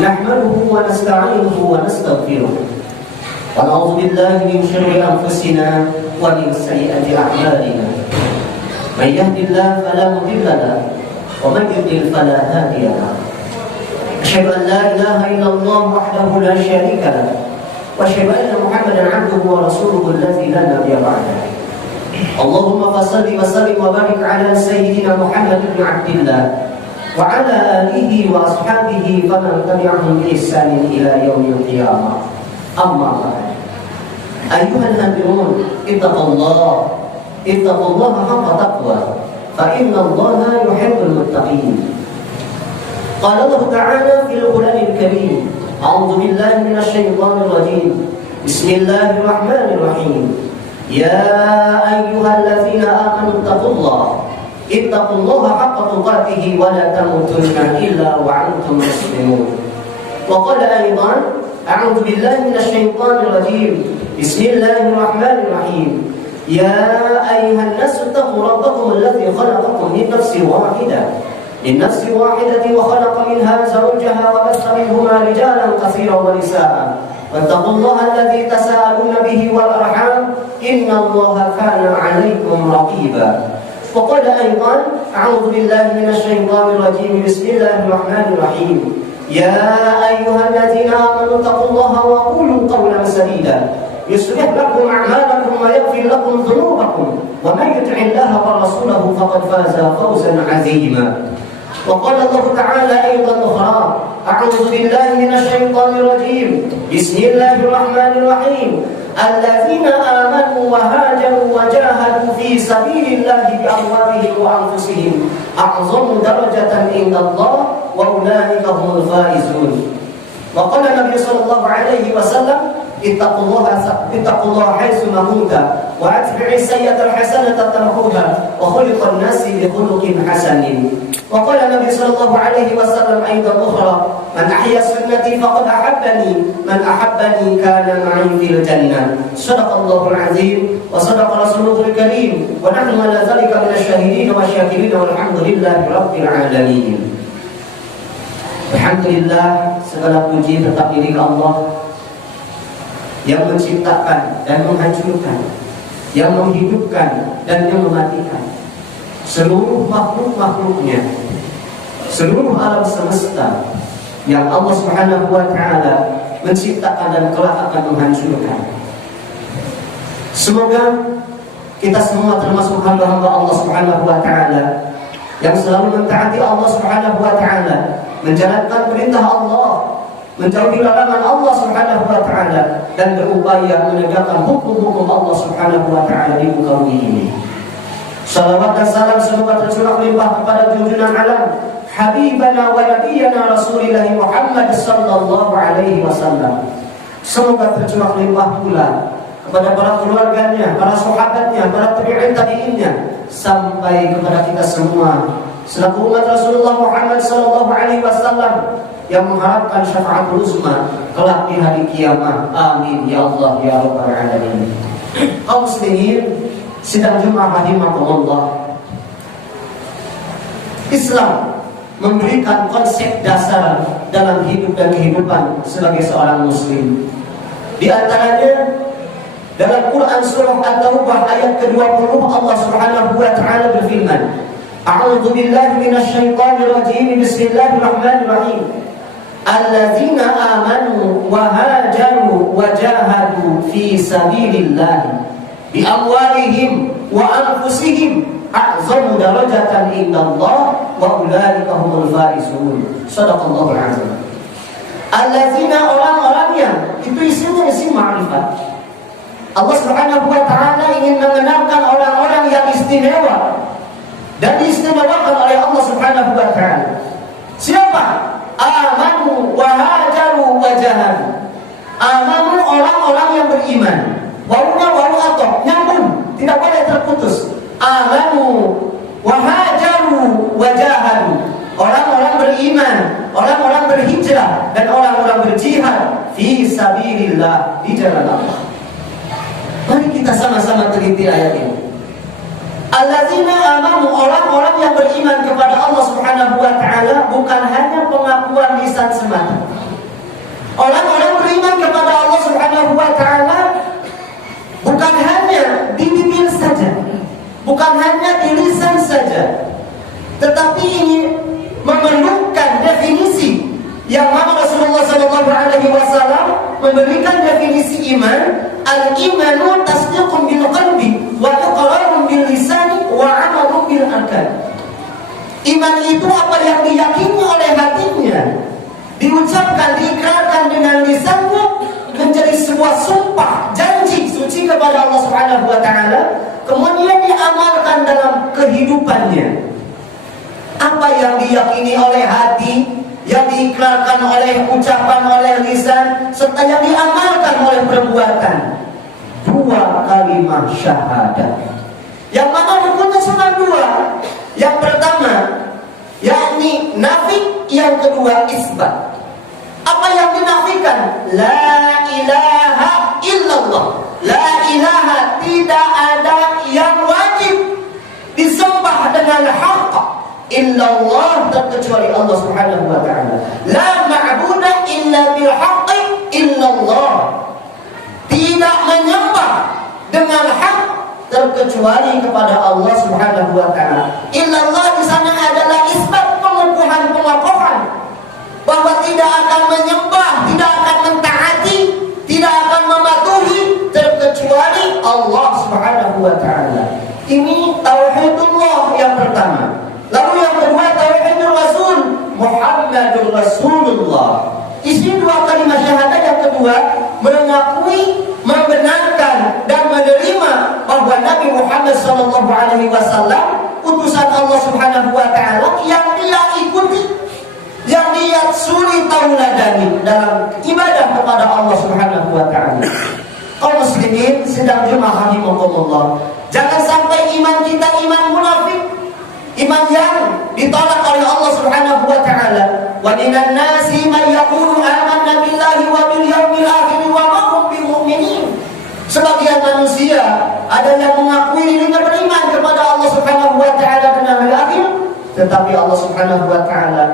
نحمده ونستعينه ونستغفره ونعوذ بالله من شرور أنفسنا ومن سيئات أعمالنا. من يهد الله فلا مضل له ومن يضلل فلا هادي له. أشهد أن لا إله إلا الله وحده لا شريك له وأشهد أن محمدا عبده ورسوله الذي لا نبي بعده. اللهم فصل وسلم وبارك على سيدنا محمد بن عبد الله وعلى آله وأصحابه فمن تبعهم بإحسان إلى يوم القيامة. أما بعد، أيها الناظرون، اتقوا الله حق تقوى فإن الله يحب المتقين. قال الله تعالى في القرآن الكريم: أعوذ بالله من الشيطان الرجيم، بسم الله الرحمن الرحيم. يا أيها الذين آمنوا اتقوا الله حق تقاته ولا تموتن إلا وأنتم مسلمون. وقال أيضا: أعوذ بالله من الشيطان الرجيم، بسم الله الرحمن الرحيم. يا أيها الناس اتقوا ربكم الذي خلقكم من نفس واحدة وخلق منها زوجها وبث منهما رجالا كثيرا ونساء واتقوا الله الذي تساءلون به والأرحام إن الله كان عليكم رقيبا. وقال أيضا: أعوذ بالله من الشيطان الرجيم، بسم الله الرحمن الرحيم. يا أيها الذين آمنوا اتقوا الله وقولوا قولا سديدا يصلح لكم أعمالكم ويغفر لكم ذنوبكم ومن يطع الله ورسوله فقد فاز فوزا عظيما. وقال الله تعالى أيضا أخرى: أعوذ بالله من الشيطان الرجيم، بسم الله الرحمن الرحيم. الذين آمنوا وهاجروا وجاهدوا في سبيل الله بأموالهم وأنفسهم أعظم درجة عند الله وأولئك هم الفائزون. وقال النبي صلى الله عليه وسلم: اتقوا الله حيثما كنت وأتبع السيئة الحسنة تمحوها وخلق الناس بخلق حسن. وقال النبي صلى الله عليه وسلم أيضا أخرى: من أحيا سنتي فقد أحبني، من أحبني كان معي في الجنة. صدق الله العظيم وصدق رسوله الكريم ونحن على ذلك من الشاهدين والشاكرين والحمد لله رب العالمين. Alhamdulillah, segala puji tetap milik Allah yang menciptakan dan menghancurkan, yang menghidupkan dan yang mematikan seluruh makhluk-makhluknya, seluruh alam semesta yang Allah Subhanahu wa Ta'ala menciptakan dan kelak akan menghancurkan. Semoga kita semua termasuk hamba-hamba Allah Subhanahu wa Ta'ala yang selalu mentaati Allah Subhanahu wa Ta'ala, menjalankan perintah Allah, menjauhi larangan Allah Subhanahu wa Ta'ala, dan berupaya menegakkan hukum-hukum Allah Subhanahu wa Ta'ala di muka bumi ini. Salawat dan salam semoga tercurah limpah kepada junjungan alam Habibana wa Nabiyana Rasulullah Muhammad sallallahu alaihi wasallam. Semoga tercurah limpah pula kepada para keluarganya, para sahabatnya, para tabi'in-tabi'innya, sampai kepada kita semua selaku umat Rasulullah Muhammad sallallahu alaihi wasallam yang mengharapkan syafaatul uzma kelak di hari kiamat. Amin ya Allah ya rabbal alamin. Kaum muslimin sidang Jumat rahimakumullah, Islam memberikan konsep dasar dalam hidup dan kehidupan sebagai seorang muslim. Di antaranya dalam Quran surah At-Taubah ayat ke-20 Allah Subhanahu wa Ta'ala berfirman: A'udzu billahi minasyaitonir rajim, bismillahirrahmanirrahim. Alladzina amanu wa hajaru wa jahadu fi sabilillah bi amwalihim wa anfusihim a'zamu darajatan indallah wa ulaika humul faizun. Shadaqallahul azim. Alladzina, orang-orang yang itu isinya isim ma'rifat. Allah Subhanahu wa Ta'ala ingin mengenalkan orang-orang yang istimewa dan diistimewakan oleh Allah Subhanahu wa Ta'ala. Siapa? Amanu wa hajaru wa jahadu. Amanu, orang-orang yang beriman. Wawunya wawu atau nyambung, tidak boleh terputus. Amanu wa hajaru wa jahadu. Orang-orang beriman, orang-orang berhijrah, dan orang-orang berjihad fi sabilillah, di jalan Allah. Mari kita sama-sama teliti ayat ini. Alladzina amanu, orang-orang yang beriman kepada Allah Subhanahu wa Ta'ala bukan hanya pengakuan lisan semata. Orang-orang beriman kepada Allah Subhanahu wa taala bukan hanya di bibir saja, bukan hanya di lisan saja, tetapi ini memerlukan definisi yang mana Rasulullah SAW memberikan definisi iman. Al-imanu tasdiqun bil qalbi wa iqrarun bil lisani wa amalun bil arkan. Iman itu apa yang diyakini oleh hatinya, diucapkan, diikrarkan dengan lisannya, menjadi sebuah sumpah, janji suci kepada Allah Subhanahu wa taala, kemudian diamalkan dalam kehidupannya. Apa yang diyakini oleh hati, yang diikrarkan oleh ucapan, oleh lisan, serta yang diamalkan oleh perbuatan. 2 kalimat syahadat, yang mana rukunnya cuma 2. Yang pertama yakni nafi, yang kedua isbat. Apa yang dinafikan? La ilaha illallah. La ilaha, tidak ada yang wajib disembah dengan hak illallah, terkecuali Allah Subhanahu wa taala. La ma'budu illa bil haqqi illallah. Tidak menyembah dengan hak terkecuali kepada Allah Subhanahu wa taala. Illallah di sana adalah isbat, pengukuhan bahwa tidak akan menyembah, tidak akan mentaati, tidak akan mematuhi terkecuali Allah Subhanahu wa taala. Ini tauhidullah yang pertama. Lalu yang kedua tauhidul rasul, Muhammadur Rasulullah. Isi 2 kalimat syahadat yang kedua mengakui, membenarkan dan menerima bahwa Nabi Muhammad SAW utusan Allah Subhanahu wa taala yang dia ikuti, yang dia suri tauladani dalam ibadah kepada Allah Subhanahu wa taala. Kaum muslimin sedang dimahamikumullah, jangan sampai iman kita iman munafik, iman yang ditolak oleh Allah Subhanahu wa taala. Wa minan nasi may yaqulu amanna billahi wa bil yaumil akhir wa ma hum bimumin. Sebagian manusia ada yang mengakui dirinya beriman kepada Allah Subhanahu wa taala dan hari akhir, tetapi Allah Subhanahu wa taala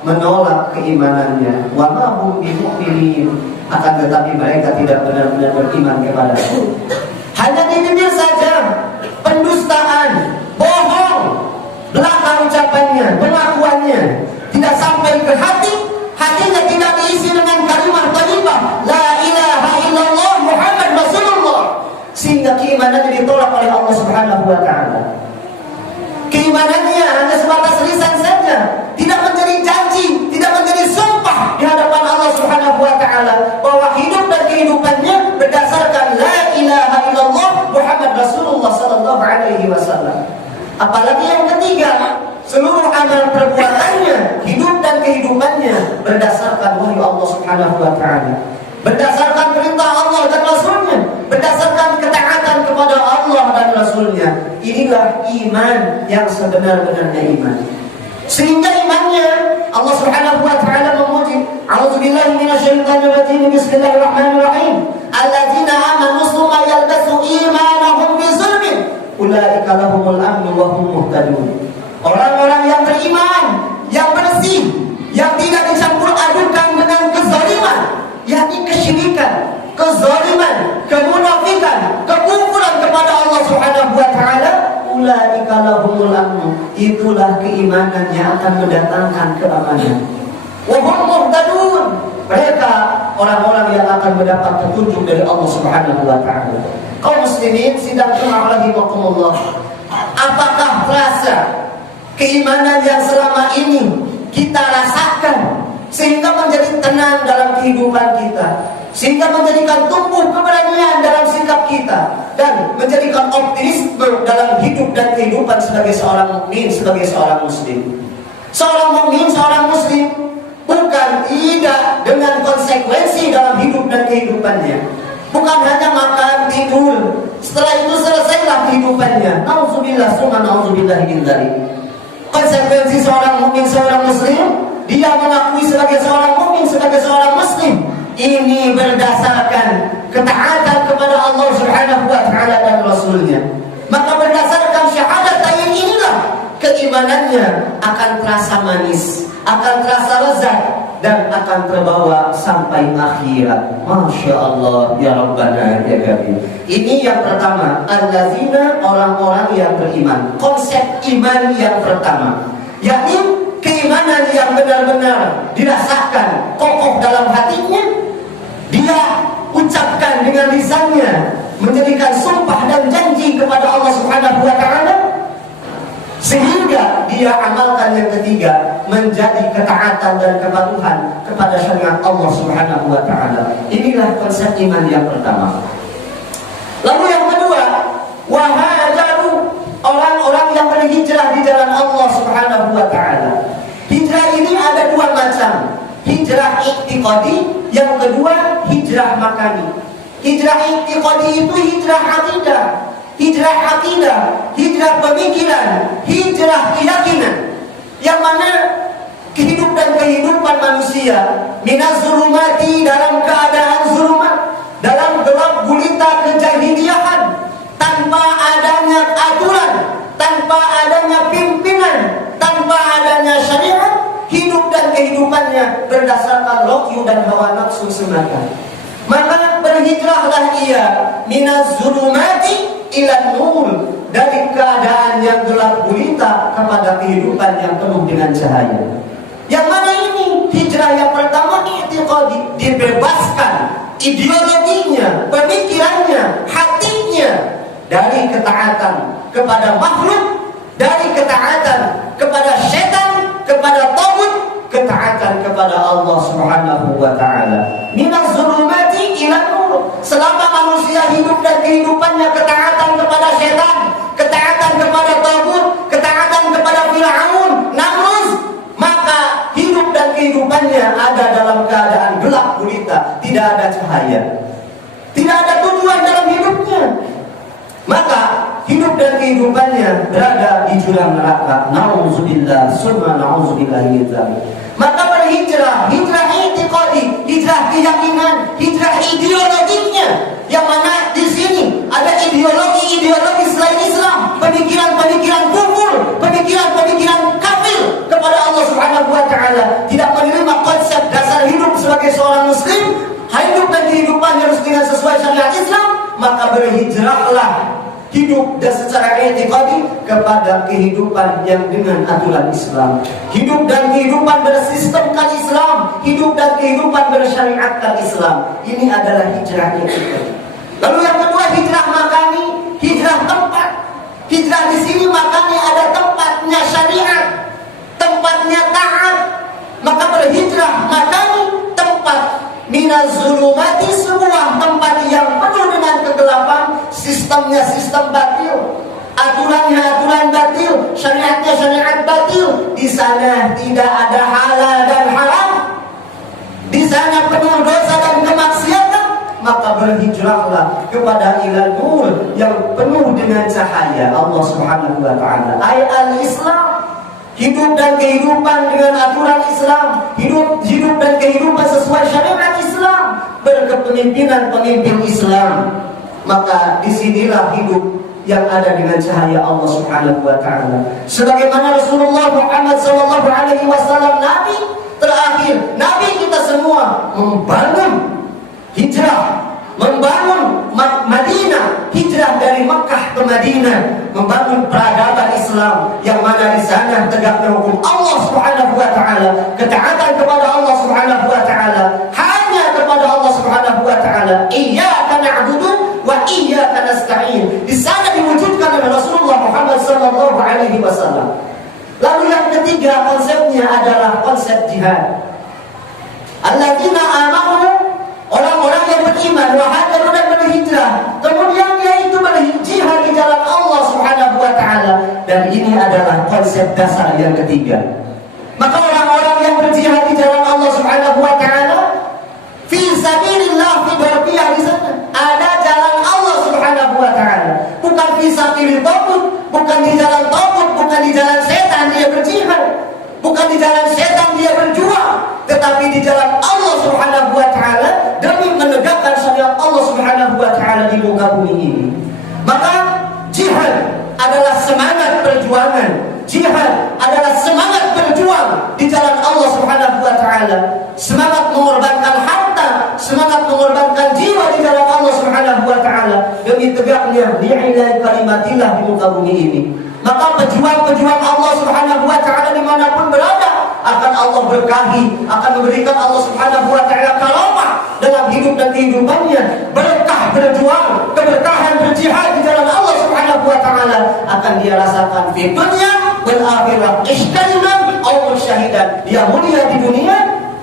menolak keimanannya. Wa ma hum bimumin, akan tetapi mereka tidak benar-benar beriman kepada Allah. Hanya di bibir saja pendustaan, bohong, belaka ucapannya, pengakuannya, tidak sampai ke hati, hatinya tidak diisi dengan kalimat thayyibah la ilaha illallah Muhammad Rasulullah, sehingga keimanannya ditolak oleh Allah Subhanahu wa taala. Keimanannya hanya sebatas lisan saja, tidak menjadi janji, tidak menjadi sumpah di hadapan Allah Subhanahu wa taala bahwa hidup dan kehidupannya berdasarkan la ilaha illallah Muhammad Rasulullah sallallahu alaihi wasallam. Apalagi yang ketiga, seluruh amal perbuatannya, hidup dan kehidupannya berdasarkan wahyu Allah Subhanahu wa taala, berdasarkan perintah Allah dan Rasulnya, berdasarkan ketaatan kepada Allah dan Rasulnya. Inilah iman yang sebenar-benarnya iman. Sehingga imannya Allah Subhanahu wa taala memuji, a'udzubillahi minasyaitonir rajim, bismillahirrahmanirrahim, alladzina amanu tsumma yalbasu imanahum bizulmin ulaika lahumul amnu wa hum muhtadun. Orang-orang yang beriman, yang bersih, yang tidak dicampur adukan dengan kezaliman, yakni kesyirikan, kezaliman, kemunafikan, kekufuran kepada Allah Subhanahu wa taala, ulaika lahumul amnu, itulah keimanan yang akan mendatangkan keamanan. Wa hum muhtadun, mereka orang-orang yang akan mendapat petunjuk dari Allah Subhanahu wa taala. Kaum muslimin sidang rahimakumullah, apakah terasa keimanan yang selama ini kita rasakan sehingga menjadi tenang dalam kehidupan kita, sehingga menjadikan tumbuh keberanian dalam sikap kita, dan menjadikan optimisme dalam hidup dan kehidupan sebagai seorang mukmin, sebagai seorang muslim. Seorang mukmin, seorang muslim bukan tidak dengan konsekuensi dalam hidup dan kehidupannya. Bukan hanya makan, tidur, setelah itu selesailah kehidupannya. Nauzubillah, summa nauzubillah min dzalik. Konsekuensi seorang mukmin, seorang muslim, dia mengakui sebagai seorang mukmin, sebagai seorang muslim, ini berdasarkan ketaatan kepada Allah Subhanahu wa taala dan Rasulnya. Maka berdasarkan syahadatain inilah keimanannya akan terasa manis, akan terasa lezat, dan akan terbawa sampai akhirat. Masya Allah, ya Rabbana ya Karim. Ini yang pertama, allazina, orang-orang yang beriman. Konsep iman yang pertama, yakni keimanan yang benar-benar dirasakan kokoh dalam hatinya, dia ucapkan dengan lisannya, menjadikan sumpah dan janji kepada Allah Subhanahu wa Ta'ala, sehingga dia amalkan yang ketiga, menjadi ketaatan dan kepatuhan kepada syariat Allah Subhanahu wa Ta'ala. Inilah konsep iman yang pertama. Lalu yang kedua, wahajaru, orang-orang yang berhijrah di jalan Allah Subhanahu wa Ta'ala. Hijrah ini ada dua macam, hijrah i'tiqadi, yang kedua hijrah makani. Hijrah i'tiqadi itu hijrah akidah, hijrah akidah, hijrah pemikiran, hijrah keyakinan, yang mana kehidupan manusia minaz zulumati, dalam keadaan zulumat, dalam gelap gulita kejahiliahan, tanpa adanya aturan, tanpa adanya pimpinan, tanpa adanya syariat, hidup dan kehidupannya berdasarkan rokyu dan hawa nafsu semata. Maka berhijrahlah ia minaz zulumati ila nur, dari keadaan yang gelap gulita kepada kehidupan yang penuh dengan cahaya. Yang mana ini hijrah yang pertama, i'tiqadi, dibebaskan ideologinya, pemikirannya, hatinya dari ketaatan kepada makhluk, dari ketaatan kepada setan, kepada tagut, ketaatan kepada Allah Subhanahu wa Ta'ala. Minaz zulumati ila nur. Selama manusia hidup dan kehidupannya ketaatan kepada setan, ketaatan kepada tagut, ketaatan kepada Fir'aun, Namrud, maka hidup dan kehidupannya ada dalam keadaan gelap gulita, tidak ada cahaya, tidak ada tujuan dalam hidupnya. Maka hidup dan kehidupannya berada di jurang neraka. Nauzubillah, summa nauzubillah min dzalik. Maka berhijrah, hijrah i'tiqadi, hijrah keyakinan, hijrah ideologinya, yang mana di sini ada ideologi selain Islam, pemikiran-pemikiran kufur, pemikiran-pemikiran kafir kepada Allah Subhanahu wa Ta'ala, tidak menerima konsep dasar hidup sebagai seorang muslim, hidup dan kehidupan harus dengan sesuai syariat Islam. Maka berhijrahlah hidup dan secara i'tiqadi kepada kehidupan yang dengan aturan Islam, hidup dan kehidupan bersistemkan Islam, hidup dan kehidupan bersyariatkan Islam. Ini adalah hijrah i'tiqadi. Lalu yang kedua, hijrah makani, hijrah tempat. Hijrah di sini makani ada tempatnya syariat, tempatnya taat. Maka berhijrah makani, tempat minaz zulumati, sebuah tempat yang penuh dengan kegelapan, sistemnya sistem batil, aturannya aturan batil, syariatnya syariat batil. Di sana tidak ada halal dan haram, di sana penuh dosa dan kemaksiatan. Maka berhijrahlah kepada ilal nur, yang penuh dengan cahaya Allah Subhanahu wa Ta'ala, ay al-Islam. Hidup dan kehidupan dengan aturan Islam, hidup dan kehidupan sesuai syariat Islam, berkepemimpinan pemimpin Islam. Maka disinilah hidup yang ada dengan cahaya Allah Subhanahu wa Ta'ala. Sebagaimana Rasulullah Muhammad sallallahu alaihi wasallam, Nabi terakhir, Nabi kita semua, membangun hijrah, membangun Madinah, hijrah dari Makkah ke Madinah, membangun peradaban Islam, yang mana di sana tegaknya hukum Allah Subhanahu wa Ta'ala, ketaatan kepada Allah Subhanahu wa Ta'ala, hanya kepada Allah Subhanahu wa Ta'ala. Iyyaka na'budu wa iyyaka nasta'in. Di sana diwujudkan oleh Rasulullah Muhammad sallallahu alaihi wasallam. Lalu yang ketiga konsepnya adalah konsep jihad. Alladzina amanu, orang-orang yang beriman, wahajaru, dan berhijrah, kemudian yaitu berjihad di jalan Allah Subhanahu wa Ta'ala. Dan ini adalah konsep dasar yang ketiga. Maka orang-orang yang berjihad di jalan Allah Subhanahu wa Ta'ala, fi sabilillah, fi darbiyah, di sana ada jalan Allah Subhanahu wa Ta'ala, bukan fi sabilil tagut, bukan di jalan tagut, bukan di jalan setan dia berjihad, bukan di jalan setan dia berjuang, tetapi di jalan Allah Subhanahu wa Ta'ala, demi menegakkan syariat Allah Subhanahu wa Ta'ala di muka bumi ini. Maka jihad adalah semangat perjuangan, jihad adalah semangat berjuang di jalan Allah Subhanahu wa Ta'ala. perjuangannya li'ilai kalimatillah di muka bumi ini. Maka pejuang-pejuang Allah Subhanahu wa taala dimanapun berada akan Allah berkahi, akan memberikan Allah Subhanahu wa taala karamah dalam hidup dan kehidupannya. Berkah berjuang, keberkahan berjihad di jalan Allah Subhanahu wa taala akan dia rasakan di dunia wal akhirah. Isyhadan aw syahidan, dia mulia di dunia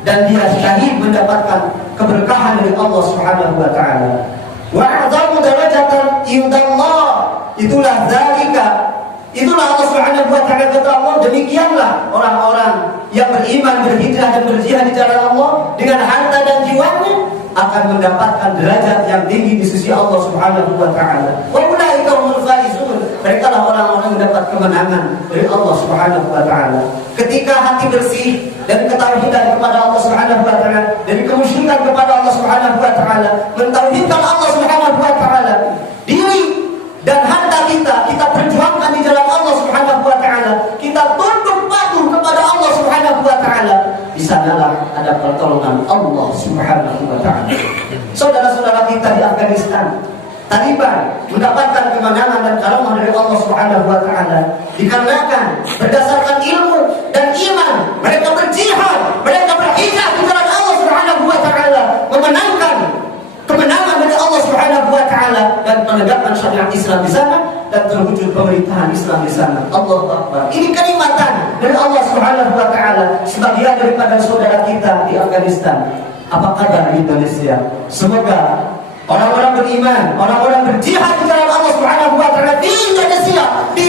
dan dia syahid mendapatkan keberkahan dari Allah Subhanahu wa taala. Wa a'zamu darajatan indallah, itulah zalika, itulah Allah Subhanahu wa taala kata Allah, demikianlah orang-orang yang beriman, berhijrah dan berjihad di jalan Allah dengan harta dan jiwanya akan mendapatkan derajat yang tinggi di sisi Allah Subhanahu wa taala. Wa ulaika humul faizun, mereka lah orang-orang yang mendapat kemenangan dari Allah Subhanahu wa taala. Ketika hati bersih dan ketauhidan kepada Allah Subhanahu wa taala, dari kemusyrikan kepada Allah Subhanahu wa taala, mentauhidkan Allah Subhanahu wa taala, diri dan harta kita perjuangkan di jalan Allah Subhanahu wa taala, kita tunduk patuh kepada Allah Subhanahu wa taala, di sanalah ada pertolongan Allah Subhanahu wa taala. Saudara-saudara kita di Afghanistan, Taliban mendapatkan kemenangan dan karamah dari Allah Subhanahu wa taala dikarenakan berdasarkan ilmu dan iman mereka berjihad, mereka berhijrah di jalan Allah Subhanahu wa taala, memenangkan kemenangan dari Allah Subhanahu wa taala dan penegakan syariat Islam di sana dan terwujud pemerintahan Islam di sana. Allahu Akbar. Ini kenikmatan dari Allah Subhanahu wa taala sebagian daripada saudara kita di Afghanistan. Apa kabar Indonesia? Semoga orang-orang beriman, orang-orang berjihad di jalan Allah Subhanahu wa taala di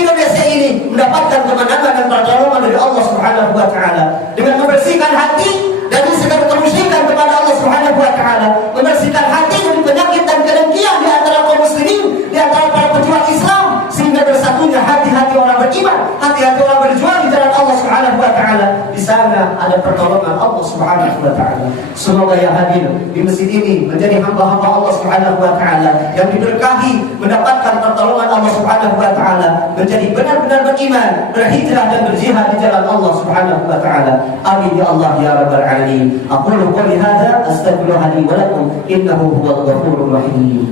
Indonesia ini mendapatkan kemenangan dan pertolongan dari Allah Subhanahu wa taala dengan membersihkan hati dari segala kemusyrikan kepada Allah Subhanahu wa taala, membersihkan hati dari penyakit dan kedengkian di antara kaum muslimin, di antara para pejuang Islam, sehingga bersatunya hati-hati orang beriman, hati-hati orang berjuang di jalan Allah Subhanahu wa taala. Di sana ada pertolongan Allah Subhanahu wa taala. Semoga yang hadir di masjid ini menjadi hamba-hamba Allah Subhanahu wa taala yang diberkahi, mendapatkan pertolongan Allah Subhanahu wa taala, menjadi benar-benar beriman, berhijrah dan berjihad di jalan Allah Subhanahu wa taala. Amin ya Allah ya rabbal alamin. Aqulu qouli hadza astaghfirullaha li wa lakum innahu huwal ghafurur rahim.